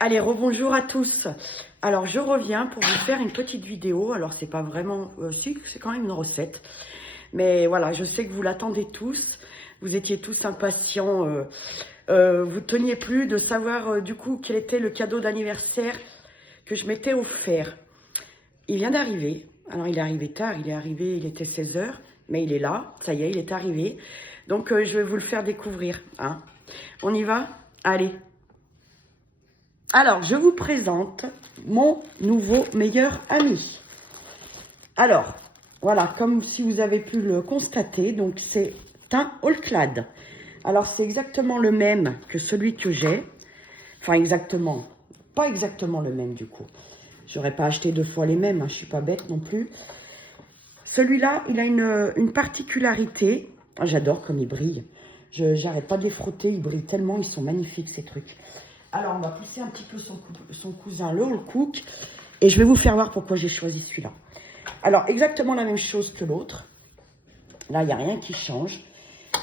Allez, rebonjour à tous. Alors, je reviens pour vous faire une petite vidéo. Alors, c'est pas vraiment... si, c'est quand même une recette. Mais voilà, je sais que vous l'attendez tous. Vous étiez tous impatients. Vous teniez plus de savoir, du coup, quel était le cadeau d'anniversaire que je m'étais offert. Il vient d'arriver. Alors, il est arrivé tard. Il était 16 h. Mais il est là. Ça y est, il est arrivé. Donc, je vais vous le faire découvrir. Hein. On y va? Allez. Alors, je vous présente mon nouveau meilleur ami. Alors, voilà, comme si vous avez pu le constater, donc c'est un All-Clad. Alors, c'est exactement le même que celui que j'ai. Enfin, exactement. Pas exactement le même, du coup. J'aurais pas acheté 2 fois les mêmes, hein, je suis pas bête non plus. Celui-là, il a une particularité. Ah, j'adore comme il brille. J'arrête pas de les frotter, ils brillent tellement, ils sont magnifiques, ces trucs. Alors, on va pousser un petit peu son cousin, le All Cook. Et je vais vous faire voir pourquoi j'ai choisi celui-là. Alors, exactement la même chose que l'autre. Là, il n'y a rien qui change.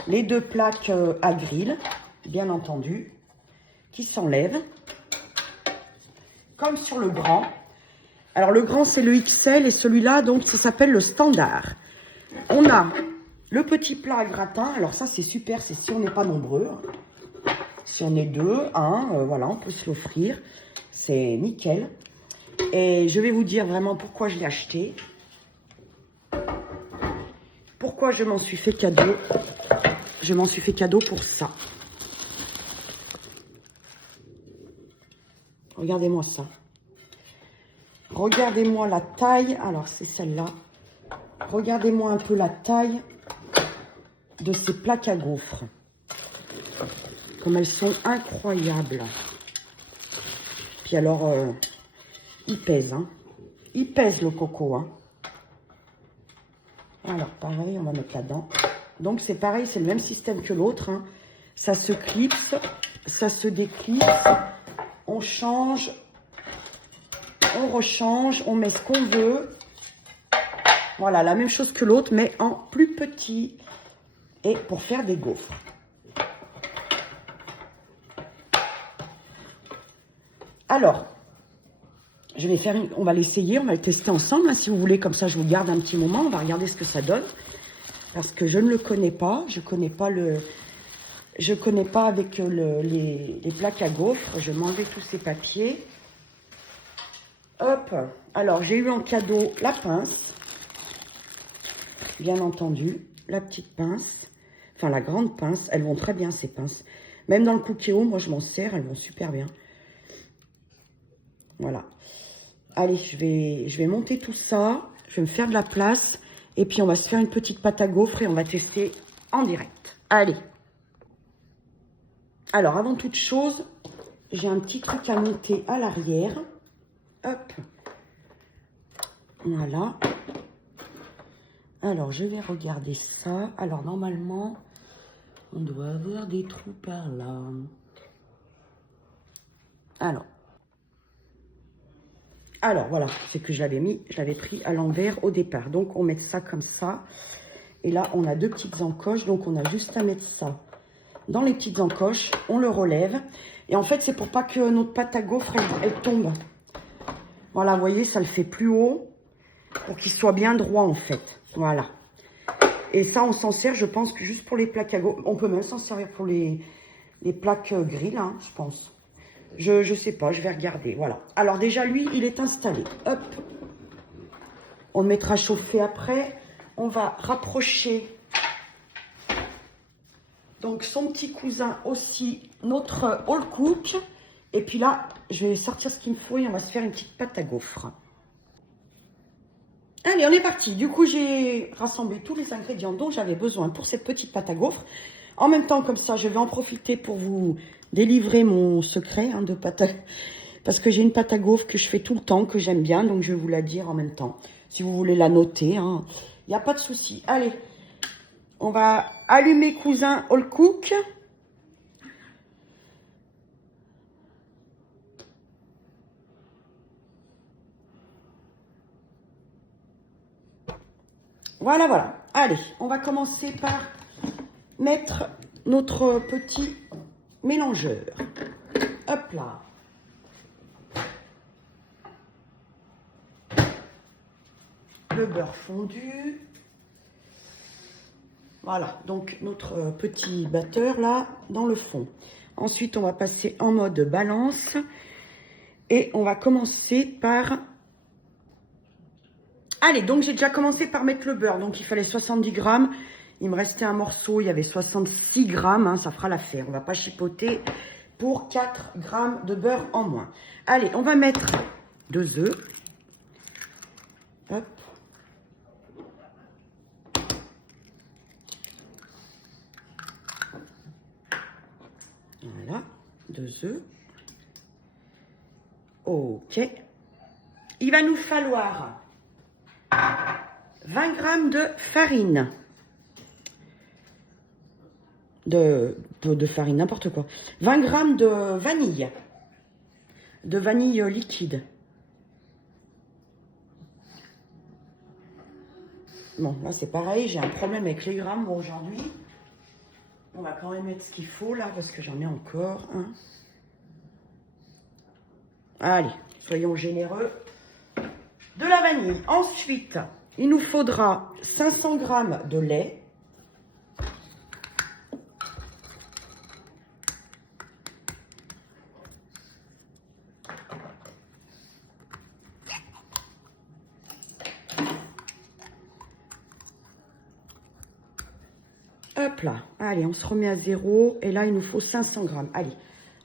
Les 2 plaques à grill, bien entendu, qui s'enlèvent. Comme sur le grand. Alors, le grand, c'est le XL. Et celui-là, donc, ça s'appelle le standard. On a le petit plat à gratin. Alors, ça, c'est super. C'est si on n'est pas nombreux. Si on est 2, 1, voilà, on peut se l'offrir. C'est nickel. Et je vais vous dire vraiment pourquoi je l'ai acheté. Pourquoi je m'en suis fait cadeau. Je m'en suis fait cadeau pour ça. Regardez-moi ça. Regardez-moi la taille. Alors, c'est celle-là. Regardez-moi un peu la taille de ces plaques à gaufres. Comme elles sont incroyables. Puis alors, il pèse, hein. Il pèse le coco, hein. Alors, pareil, on va mettre là-dedans. Donc, c'est pareil, c'est le même système que l'autre, hein. Ça se clipse, ça se déclipse. On change, on rechange, on met ce qu'on veut. Voilà, la même chose que l'autre, mais en plus petit. Et pour faire des gaufres. Alors, je vais faire on va l'essayer, on va le tester ensemble. Hein, si vous voulez, comme ça, je vous garde un petit moment. On va regarder ce que ça donne. Parce que je ne le connais pas. Je connais pas avec les plaques à gaufres. Je vais m'enlever tous ces papiers. Hop. Alors, j'ai eu en cadeau la pince. Bien entendu. La petite pince. Enfin, la grande pince. Elles vont très bien, ces pinces. Même dans le Cookéo, moi, je m'en sers. Elles vont super bien. Voilà. Allez, je vais monter tout ça. Je vais me faire de la place. Et puis, on va se faire une petite pâte à gaufres et on va tester en direct. Allez. Alors, avant toute chose, j'ai un petit truc à monter à l'arrière. Hop. Voilà. Alors, je vais regarder ça. Alors, normalement, on doit avoir des trous par là. Alors, voilà, c'est que je l'avais pris à l'envers au départ. Donc, on met ça comme ça. Et là, on a 2 petites encoches. Donc, on a juste à mettre ça dans les petites encoches. On le relève. Et en fait, c'est pour pas que notre pâte à gaufres, elle tombe. Voilà, vous voyez, ça le fait plus haut. Pour qu'il soit bien droit, en fait. Voilà. Et ça, on s'en sert, je pense, que juste pour les plaques à gaufres. On peut même s'en servir pour les plaques grill, hein, je pense. Je sais pas, je vais regarder, voilà. Alors déjà, lui, il est installé. Hop. On le mettra chauffer après. On va rapprocher donc son petit cousin aussi, notre All Cook. Et puis là, je vais sortir ce qu'il me faut et on va se faire une petite pâte à gaufres. Allez, on est parti. Du coup, j'ai rassemblé tous les ingrédients dont j'avais besoin pour cette petite pâte à gaufres. En même temps, comme ça, je vais en profiter pour vous délivrer mon secret hein, de pâte à... Parce que j'ai une pâte à gaufres que je fais tout le temps, que j'aime bien. Donc, je vais vous la dire en même temps. Si vous voulez la noter, hein, il n'y a pas de souci. Allez, on va allumer cousin All Cook. Voilà, voilà. Allez, on va commencer par mettre notre petit mélangeur. Hop là. le beurre fondu. Voilà, donc notre petit batteur là, dans le fond. Ensuite, on va passer en mode balance. Et on va commencer par... Allez, donc j'ai déjà commencé par mettre le beurre. Donc il fallait 70 grammes. Il me restait un morceau, il y avait 66 grammes. Hein, ça fera l'affaire. On ne va pas chipoter pour 4 grammes de beurre en moins. Allez, on va mettre 2 œufs. Hop. Voilà, 2 œufs. Ok. Il va nous falloir 20 grammes de farine. De farine, n'importe quoi. 20 grammes de vanille. De vanille liquide. Bon, là c'est pareil, j'ai un problème avec les grammes aujourd'hui. On va quand même mettre ce qu'il faut là, parce que j'en ai encore un. Allez, soyons généreux. De la vanille. Ensuite, il nous faudra 500 grammes de lait. Hop là. Allez, on se remet à 0. Et là, il nous faut 500 grammes. Allez,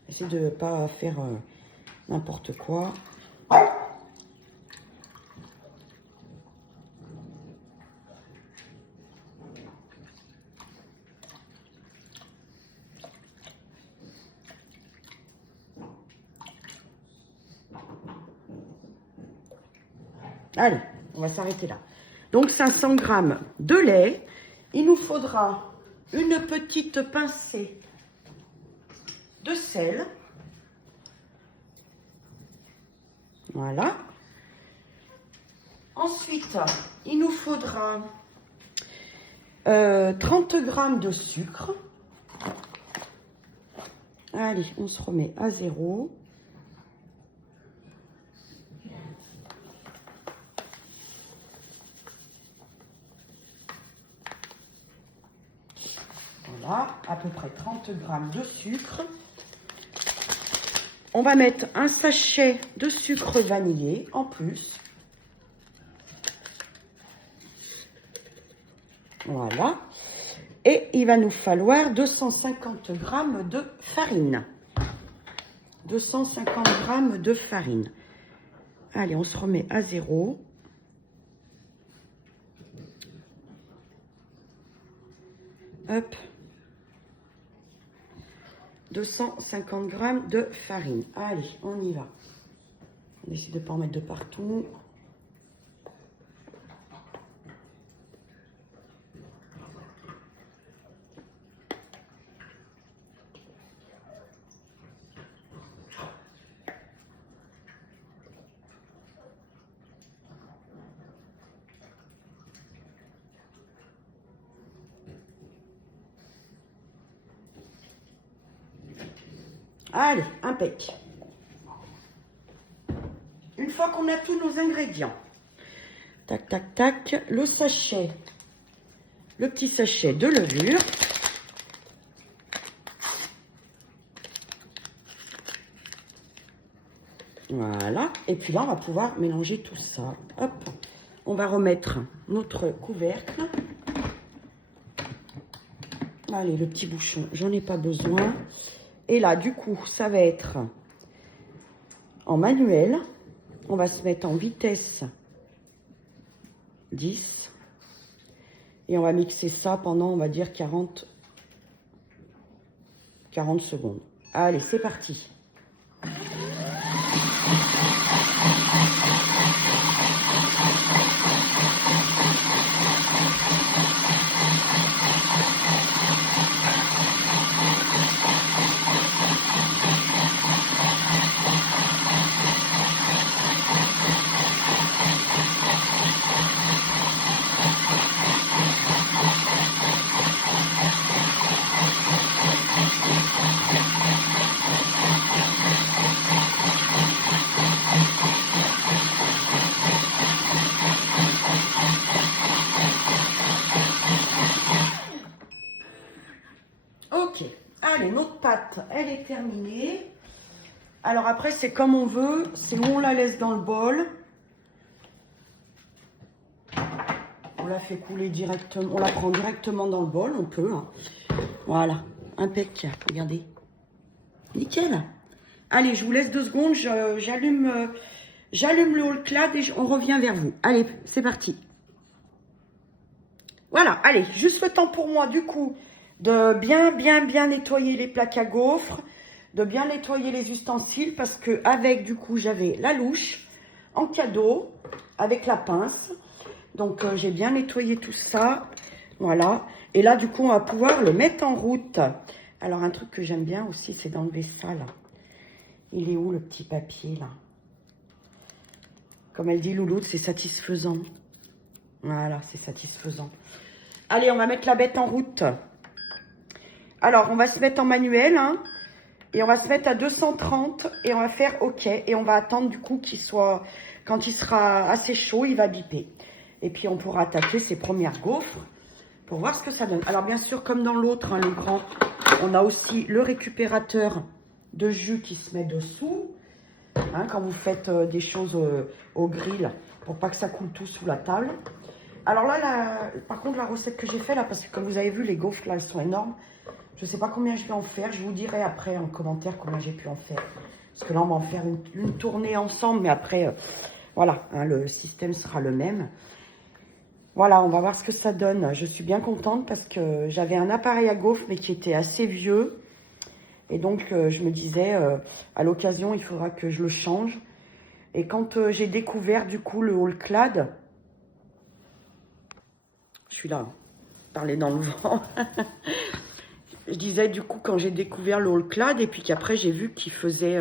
essayez de ne pas faire n'importe quoi. Allez, on va s'arrêter là. Donc 500 grammes de lait. Il nous faudra une petite pincée de sel. Voilà. Ensuite, il nous faudra 30 grammes de sucre. Allez, on se remet à 0. Voilà, à peu près 30 grammes de sucre. On va mettre un sachet de sucre vanillé en plus. Voilà. Et il va nous falloir 250 grammes de farine. 250 grammes de farine. Allez, on se remet à 0. Hop. 250 grammes de farine. Allez, on y va. On essaie de ne pas en mettre de partout. Allez, impec. Une fois qu'on a tous nos ingrédients, tac, tac, tac, le sachet, le petit sachet de levure. Voilà. Et puis là, on va pouvoir mélanger tout ça. Hop. On va remettre notre couvercle. Allez, le petit bouchon, j'en ai pas besoin. Et là, du coup, ça va être en manuel. On va se mettre en vitesse 10. Et on va mixer ça pendant, on va dire, 40 secondes. Allez, c'est parti. Allez, notre pâte, elle est terminée. Alors après, c'est comme on veut. C'est où on la laisse dans le bol. On la fait couler directement. On la prend directement dans le bol. On peut. Hein. Voilà. Impeccable. Regardez. Nickel. Allez, je vous laisse 2 secondes. J'allume le haut clad et on revient vers vous. Allez, c'est parti. Voilà. Allez, juste le temps pour moi, du coup, de bien nettoyer les plaques à gaufres, de bien nettoyer les ustensiles parce que avec, du coup, j'avais la louche en cadeau avec la pince. Donc, j'ai bien nettoyé tout ça. Voilà. Et là, du coup, on va pouvoir le mettre en route. Alors, un truc que j'aime bien aussi, c'est d'enlever ça, là. Il est où, le petit papier, là? Comme elle dit, Louloute, c'est satisfaisant. Voilà, c'est satisfaisant. Allez, on va mettre la bête en route. Alors, on va se mettre en manuel, hein. Et on va se mettre à 230 et on va faire OK. Et on va attendre, du coup, qu'il soit... Quand il sera assez chaud, il va biper. Et puis, on pourra attaquer ses premières gaufres pour voir ce que ça donne. Alors, bien sûr, comme dans l'autre, hein, le grand, on a aussi le récupérateur de jus qui se met dessous. Hein, quand vous faites des choses au grill, pour pas que ça coule tout sous la table. Alors là, par contre, la recette que j'ai fait là, parce que comme vous avez vu, les gaufres, là, elles sont énormes. Je ne sais pas combien je vais en faire. Je vous dirai après en commentaire combien j'ai pu en faire. Parce que là, on va en faire une tournée ensemble, mais après... Voilà, hein, le système sera le même. Voilà, on va voir ce que ça donne. Je suis bien contente parce que j'avais un appareil à gaufres, mais qui était assez vieux. Et donc, je me disais, à l'occasion, il faudra que je le change. Et quand j'ai découvert, du coup, le haut clad, je suis là, parler dans le vent. Je disais, du coup, quand j'ai découvert le haut clad, et puis qu'après, j'ai vu qu'il faisait...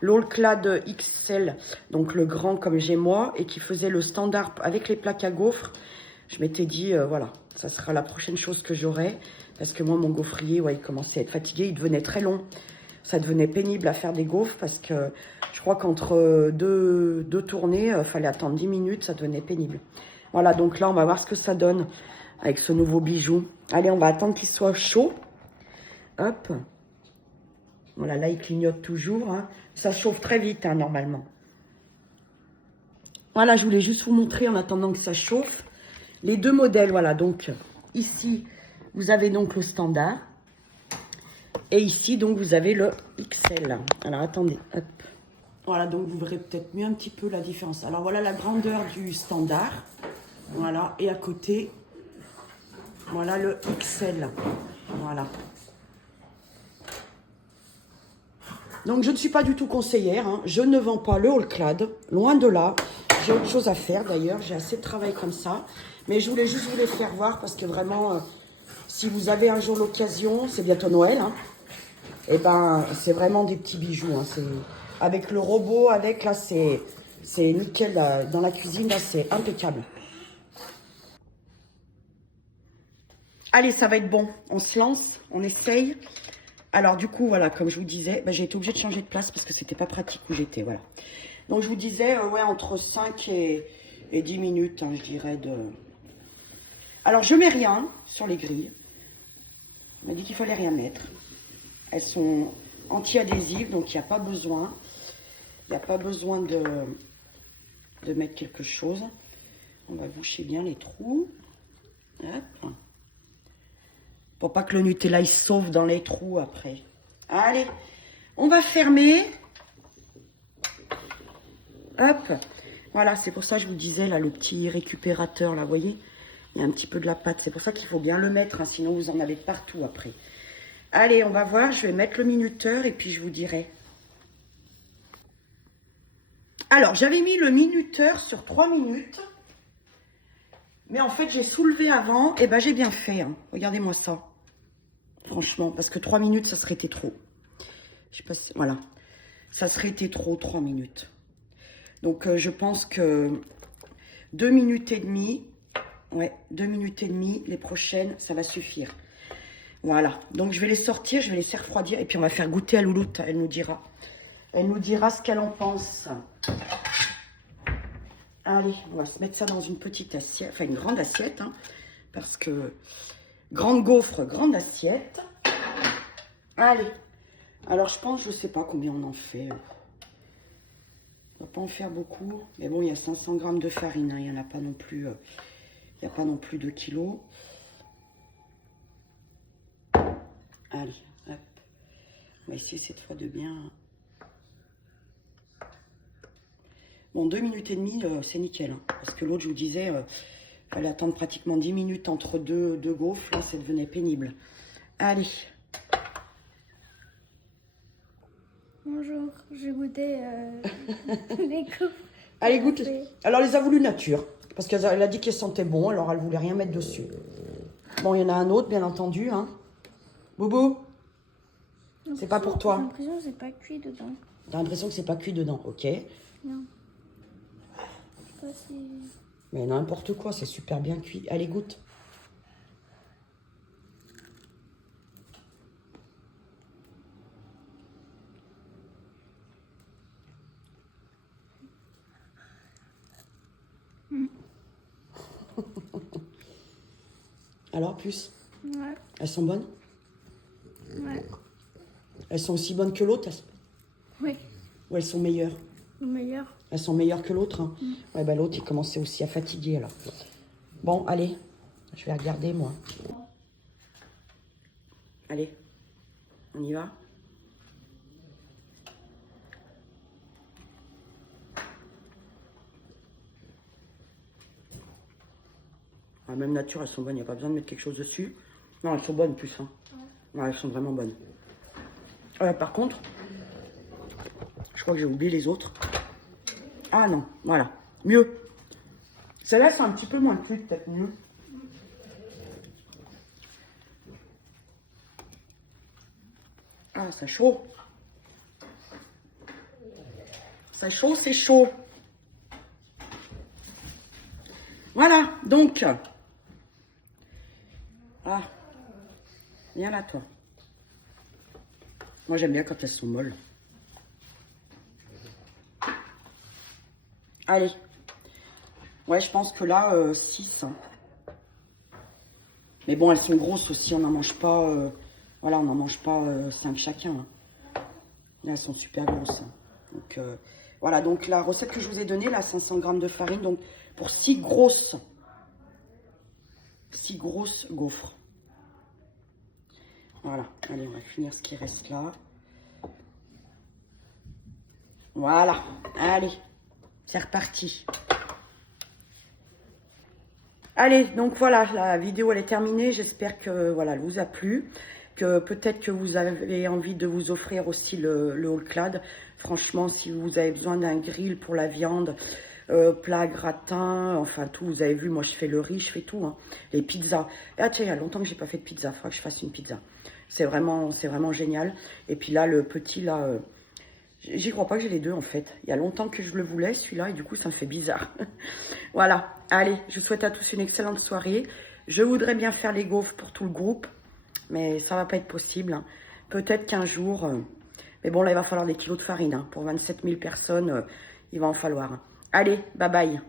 le clad XL, donc le grand comme j'ai moi, et qui faisait le standard avec les plaques à gaufres, je m'étais dit, voilà, ça sera la prochaine chose que j'aurai, parce que moi, mon gaufrier, ouais, il commençait à être fatigué, il devenait très long, ça devenait pénible à faire des gaufres, parce que je crois qu'entre deux tournées, fallait attendre 10 minutes, ça devenait pénible. Voilà, donc là, on va voir ce que ça donne avec ce nouveau bijou. Allez, on va attendre qu'il soit chaud. Hop. Voilà, là, il clignote toujours, hein. Ça chauffe très vite, hein, normalement. Voilà, je voulais juste vous montrer, en attendant que ça chauffe, les 2 modèles. Voilà, donc, ici, vous avez donc le standard. Et ici, donc, vous avez le XL. Alors, attendez, hop. Voilà, donc, vous verrez peut-être mieux un petit peu la différence. Alors, voilà la grandeur du standard. Voilà, et à côté, voilà le XL. Voilà. Donc, je ne suis pas du tout conseillère. Hein. Je ne vends pas le haut clad. Loin de là. J'ai autre chose à faire, d'ailleurs. J'ai assez de travail comme ça. Mais je voulais juste vous les faire voir parce que vraiment, si vous avez un jour l'occasion, c'est bientôt Noël. Hein, et ben, c'est vraiment des petits bijoux. Hein. Avec le robot, avec, là, c'est nickel. Là, dans la cuisine, là, c'est impeccable. Allez, ça va être bon. On se lance, on essaye. Alors, du coup, voilà, comme je vous disais, j'ai été obligée de changer de place parce que c'était pas pratique où j'étais, voilà. Donc, je vous disais, ouais, entre 5 et 10 minutes, hein, je dirais, de... Alors, je mets rien sur les grilles. On m'a dit qu'il fallait rien mettre. Elles sont anti-adhésives, donc il n'y a pas besoin. Il n'y a pas besoin de mettre quelque chose. On va boucher bien les trous. Hop. Pour pas que le Nutella il se sauve dans les trous après. Allez, on va fermer. Hop. Voilà, c'est pour ça que je vous disais, là, le petit récupérateur, là, vous voyez, il y a un petit peu de la pâte. C'est pour ça qu'il faut bien le mettre, hein, sinon vous en avez partout après. Allez, on va voir. Je vais mettre le minuteur et puis je vous dirai. Alors, j'avais mis le minuteur sur 3 minutes. Mais en fait, j'ai soulevé avant. Et ben, j'ai bien fait. Hein. Regardez-moi ça. Franchement, parce que 3 minutes, ça serait été trop. Je sais pas si... Voilà. Ça serait été trop, 3 minutes. Donc, je pense que 2 minutes et demie. Ouais, 2 minutes et demie. Les prochaines, ça va suffire. Voilà. Donc, je vais les sortir. Je vais les laisser refroidir. Et puis, on va faire goûter à Louloute. Elle nous dira. Elle nous dira ce qu'elle en pense. Allez, on va se mettre ça dans une petite assiette, enfin une grande assiette, hein, parce que grande gaufre, grande assiette. Allez. Alors, je pense, je sais pas combien on en fait. On va pas en faire beaucoup. Mais bon, il y a 500 grammes de farine. Hein. Il n'y en a pas non plus. Il n'y a pas non plus 2 kilos. Allez, hop. On va essayer cette fois de bien... Bon, 2 minutes et demie, c'est nickel. Hein, parce que l'autre, je vous disais, il fallait attendre pratiquement 10 minutes entre deux gaufres. Là, ça devenait pénible. Allez. Bonjour, j'ai goûté les gaufres. Allez, goûte. Alors, elle les a voulu nature. Parce qu'elle a dit qu'elles sentaient bon, alors elle voulait rien mettre dessus. Bon, il y en a un autre, bien entendu. Hein. Boubou, c'est pas pour toi. J'ai l'impression que c'est pas cuit dedans. T'as l'impression que c'est pas cuit dedans, ok. Non. Je sais pas si... Mais n'importe quoi, c'est super bien cuit. Allez, goûte. Alors, plus, Ouais. elles sont bonnes? Ouais. Elles sont aussi bonnes que l'autre? Oui. Ou elles sont meilleures? Le meilleur. Elles sont meilleures que l'autre, hein. Ouais, bah l'autre, il commençait aussi à fatiguer, alors. Bon, allez, je vais regarder, moi. Allez, on y va? Ah, même nature, elles sont bonnes, il n'y a pas besoin de mettre quelque chose dessus. Non, elles sont bonnes, plus, hein. Ouais, elles sont vraiment bonnes. Par contre, je crois que j'ai oublié les autres. Ah non, voilà, mieux. Celles-là sont un petit peu moins cuites, peut-être mieux. Ah, c'est chaud. C'est chaud, c'est chaud. Voilà, donc. Ah, viens là, toi. Moi, j'aime bien quand elles sont molles. Allez. Ouais, je pense que là, 6. Hein. Mais bon, elles sont grosses aussi, on n'en mange pas... voilà, on n'en mange pas 5 chacun. Hein. Elles sont super grosses. Hein. Donc, voilà, donc la recette que je vous ai donnée, là, 500 grammes de farine, donc pour 6 grosses gaufres. Voilà, allez, on va finir ce qui reste là. Voilà, allez, c'est reparti. Allez, donc voilà, la vidéo elle est terminée. J'espère que voilà, elle vous a plu. Que peut-être que vous avez envie de vous offrir aussi le All Clad. Franchement, si vous avez besoin d'un grill pour la viande, plat, gratin, enfin tout, vous avez vu, moi je fais le riz, je fais tout. Hein. Les pizzas. Ah tiens, il y a longtemps que j'ai pas fait de pizza. Il faudra que je fasse une pizza. C'est vraiment génial. Et puis là, le petit là... j'y crois pas que j'ai les deux en fait. Il y a longtemps que je le voulais celui-là et du coup ça me fait bizarre. Voilà, allez, je vous souhaite à tous une excellente soirée. Je voudrais bien faire les gaufres pour tout le groupe, mais ça va pas être possible. Hein. Peut-être qu'un jour, mais bon là il va falloir des kilos de farine. Hein. Pour 27 000 personnes, il va en falloir. Hein. Allez, bye bye.